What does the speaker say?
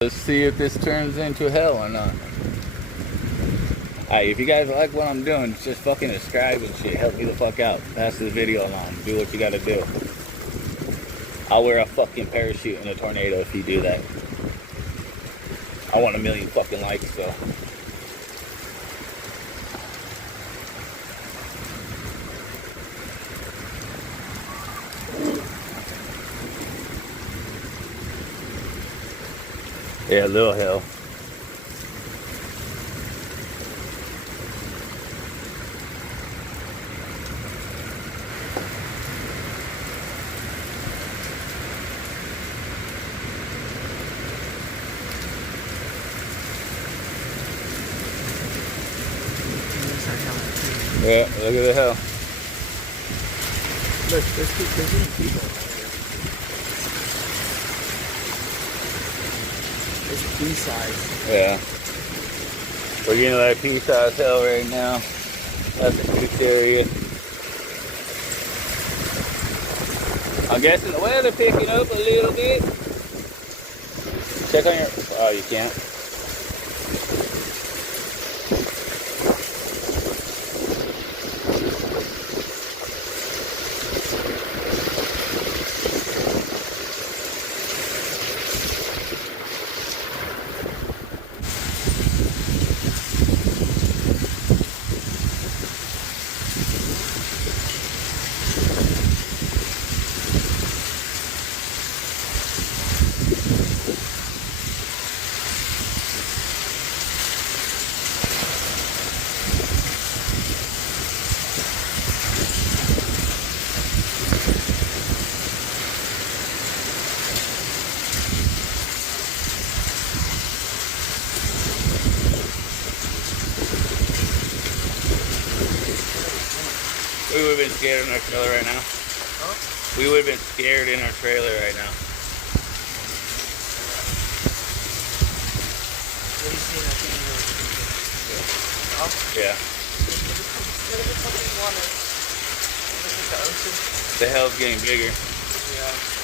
Let's see if this turns into hell or not. Alright, if you guys like what I'm doing, just fucking subscribe and shit. Help me the fuck out. Pass the video along. Do what you gotta do. I'll wear a fucking parachute in a tornado if you do that. I want 1 million fucking likes, though. Yeah, little hell. Yeah, look at the hell. Look, there's people. It's pea-size. Yeah. We're getting like pea-size hell right now. That's the beach area. I'm guessing the weather picking up a little bit. Check on your... Oh, you can't. We would have been scared in our trailer right now. Huh? We would have been scared in our trailer right now. What do you see in that thing? Yeah. Look at the fucking water. Look at the ocean. The hell's getting bigger. Yeah.